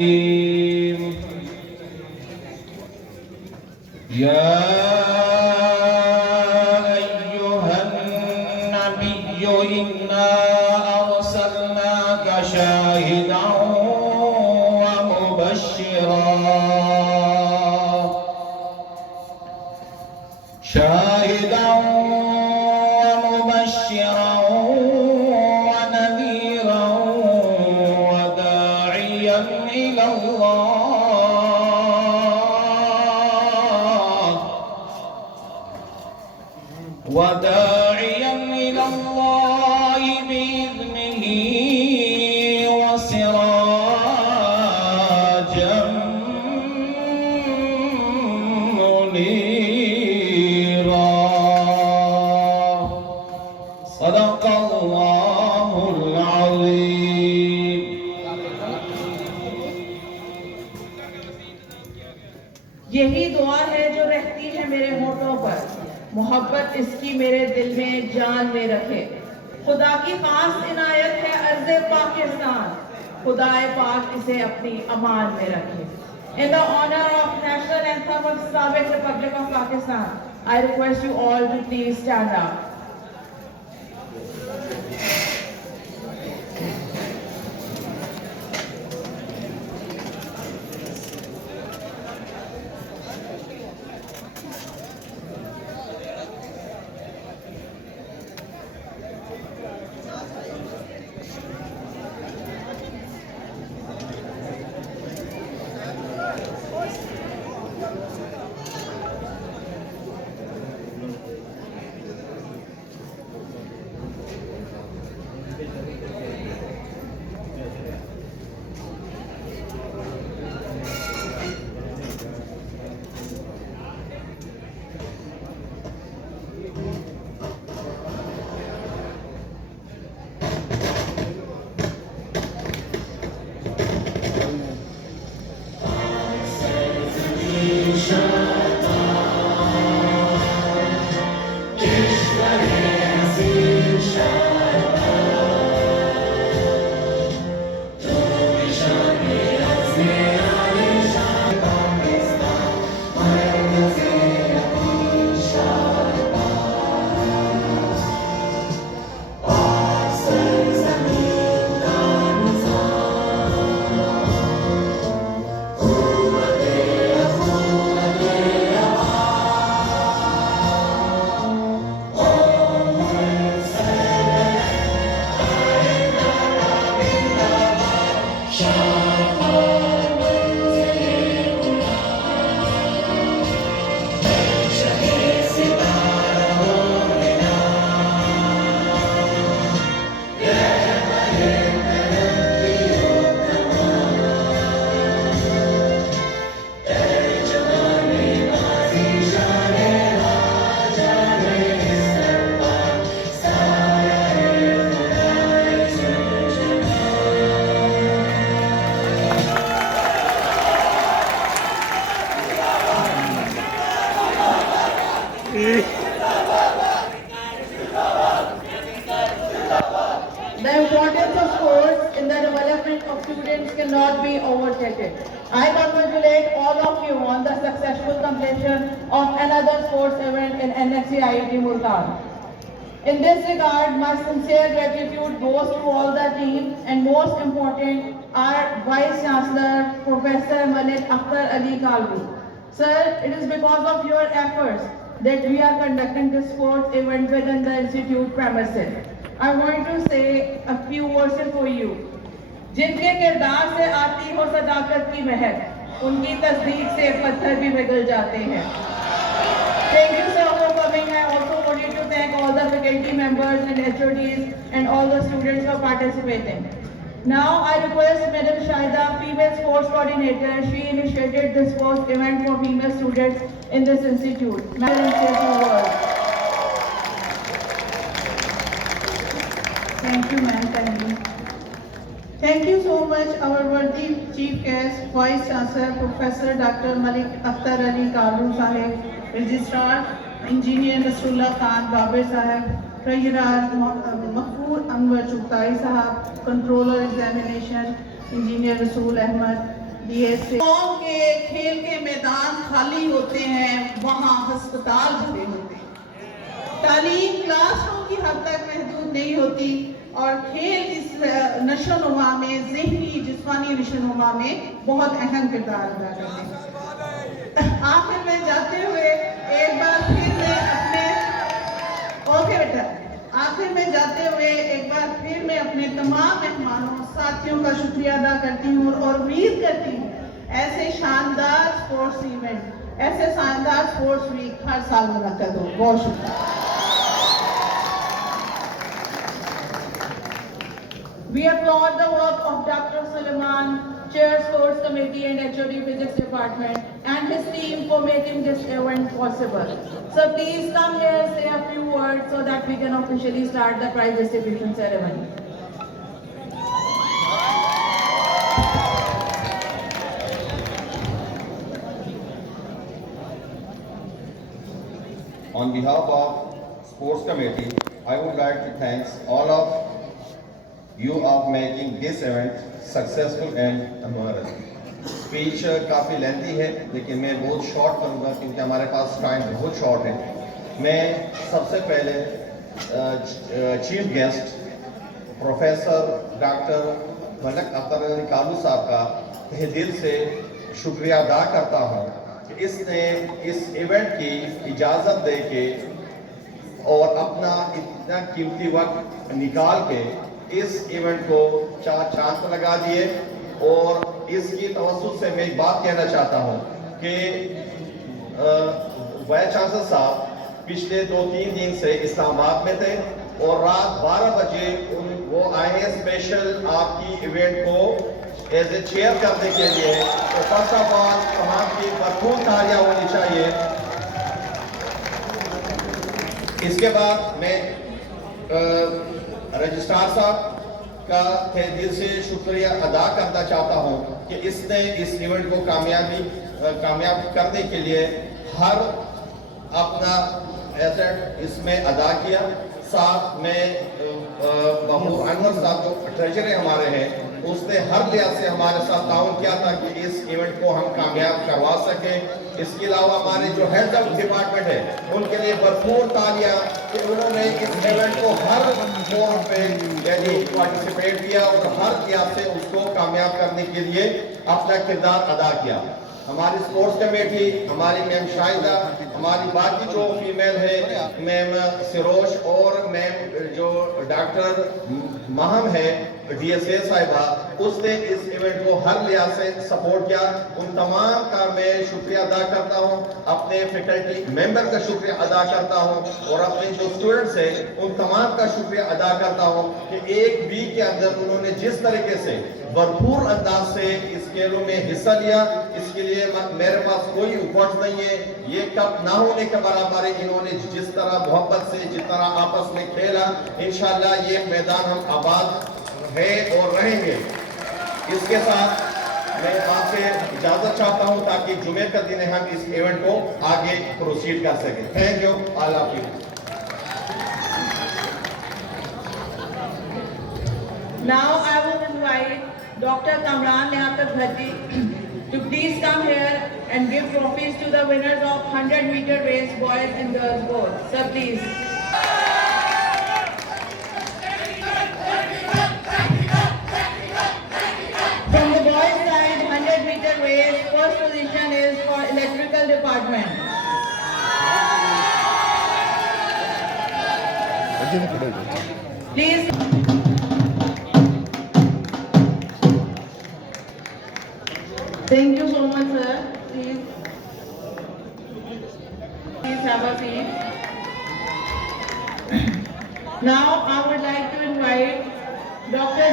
يا أيها النبي إنا أرسلناك شاهدا ومبشرا ونذيرا وداعيا إلى الله بإذنه وسراجا منيرا صدق الله العظيم. یہی دعا ہے جو رہتی ہے میرے ہونٹوں پر، محبت اس کی میرے دل میں جان میں رکھے. خدا کی خاص عنایت ہے ارض پاکستان، خدا پاک اسے اپنی امان میں رکھے. In the honor of National Anthem of Islamic Republic of Pakistan, I request you all to please stand up. The importance of sports in the development of students cannot be overstated. I congratulate all of you on the successful completion of another sports event in NSC IIT Multan. In this regard, my sincere gratitude goes to all the team and most important, our Vice Chancellor, Professor Akhtar Kaalroo. Sir, it is because of your efforts that we are conducting this sports event within the institute premises. I want to say a few verses for you. जिनके किरदार से आती हो सदाकत की महक, उनकी तस्दीक से पत्थर भी पिघल जाते हैं. Thank you sir for coming. I also wanted to thank all the faculty members and HODs and all the students for participating. Now I request Madam Shaida, female sports coordinator. She initiated this sports event for female students in this institute. Madam, say a few words. Thank you, ma'am. Thank you so much, our worthy chief guest, Vice Chancellor, Professor Dr. Eختر کالرو Sahib, Registrar, Engineer Nasrullah Khan Babir Sahib, Treasurer Mahfood Anwar Chugtai Sahib, Controller Examination, Engineer Rasool Ahmed, DSA। गाँव के खेल के मैदान खाली होते हैं, वहाँ अस्पताल भरे होते हैं। तालीम क्लासरूम की हद तक महदूद नहीं होती और खेल इस नशोनुमा में, ज़हनी जिस्मानी नशोनुमा में बहुत अहम किरदार अदा करते हैं। आखिर में जाते हुए एक बार फिर मैं अपने तमाम मेहमानों साथियों का शुक्रिया अदा करती हूँ और उम्मीद करती हूँ ऐसे शानदार स्पोर्ट्स इवेंट, ऐसे शानदार स्पोर्ट्स वीक हर साल मुनक्कद हो। बहुत शुक्रिया। We applaud the work of Dr. Suleiman, Chair Sports Committee and HOD Physics Department and his team for making this event possible. So please come here, say a few words so that we can officially start the prize distribution ceremony. On behalf of Sports Committee, I would like to thank all of you of making this event successful and memorable. Speech काफ़ी lengthy है लेकिन मैं बहुत short करूँगा क्योंकि हमारे पास time बहुत short है। मैं सबसे पहले chief guest professor doctor Akhtar Kolaru sahab का तहे दिल से शुक्रिया अदा करता हूँ कि इसने इस इवेंट की इजाज़त दे के और अपना इतना कीमती वक्त निकाल के इस इवेंट को चार चांद लगा दिए। और इसकी तवज्जो से मैं एक बात कहना चाहता हूँ कि वाइस चांसलर साहब पिछले 2-3 दिन से इस्लामाबाद में थे और रात 12 बजे वो आए हैं स्पेशल आपकी इवेंट को एज ए चेयर करने के लिए। तो फर्स्ट ऑफ ऑल तमाम की भरपूर तालियां होनी चाहिए। इसके बाद मैं रजिस्ट्रार साहब का तहे दिल से शुक्रिया अदा करना चाहता हूं कि इसने इस इवेंट को कामयाब करने के लिए हर अपना एसेट इसमें अदा किया। साथ में अनवर साहब जो ट्रेजरर हमारे हैं उसने हर लिहाज से हमारे साथ ताउन किया था कि इस इवेंट को हम कामयाब करवा सकें। इसके अलावा हमारे जो हेड ऑफ डिपार्टमेंट है उनके लिए भरपूर तालियां कि उन्होंने इस इवेंट को हर फोरम पे यानी पार्टिसिपेट किया और हर लिहाज से उसको कामयाब करने के लिए अपना किरदार अदा किया। हमारी स्पोर्ट्स कमेटी, हमारी मैम शाहिदा, हमारी बाकी जो फीमेल है मैम सिरोश और मैम जो डॉक्टर महम है DSA साहिबा, उसने इस इवेंट को हर लिहाज से सपोर्ट किया। उन तमाम का मैं शुक्रिया अदा करता हूं। अपने फैकल्टी मेंबर का शुक्रिया अदा करता हूं और अपने जो स्टूडेंट्स हैं उन तमाम का शुक्रिया अदा करता हूं कि एक वीक के अंदर उन्होंने जिस तरीके से भरपूर अंदाज से इस खेलों में हिस्सा लिया, इसके लिए मेरे पास कोई उपज नहीं है। ये कप ना होने के बराबर है। इन्होंने जिस तरह मोहब्बत से जिस तरह आपस में खेला, इंशाल्लाह ये मैदान हम आबाद है और रहेंगे। इसके साथ मैं आपसे इजाजत चाहता हूं ताकि जुमे का दिन हम इस इवेंट को आगे प्रोसीड कर सकें। Thank you, all of you. Now I will invite Dr. Kamran to please come here and give trophies to the winners of 100-meter race, boys and girls both. Sir, please. From the boys' side, 100-meter race, first position is for electrical department. Please. Thank you so much, sir. Please have a seat. Now I would like to invite Dr.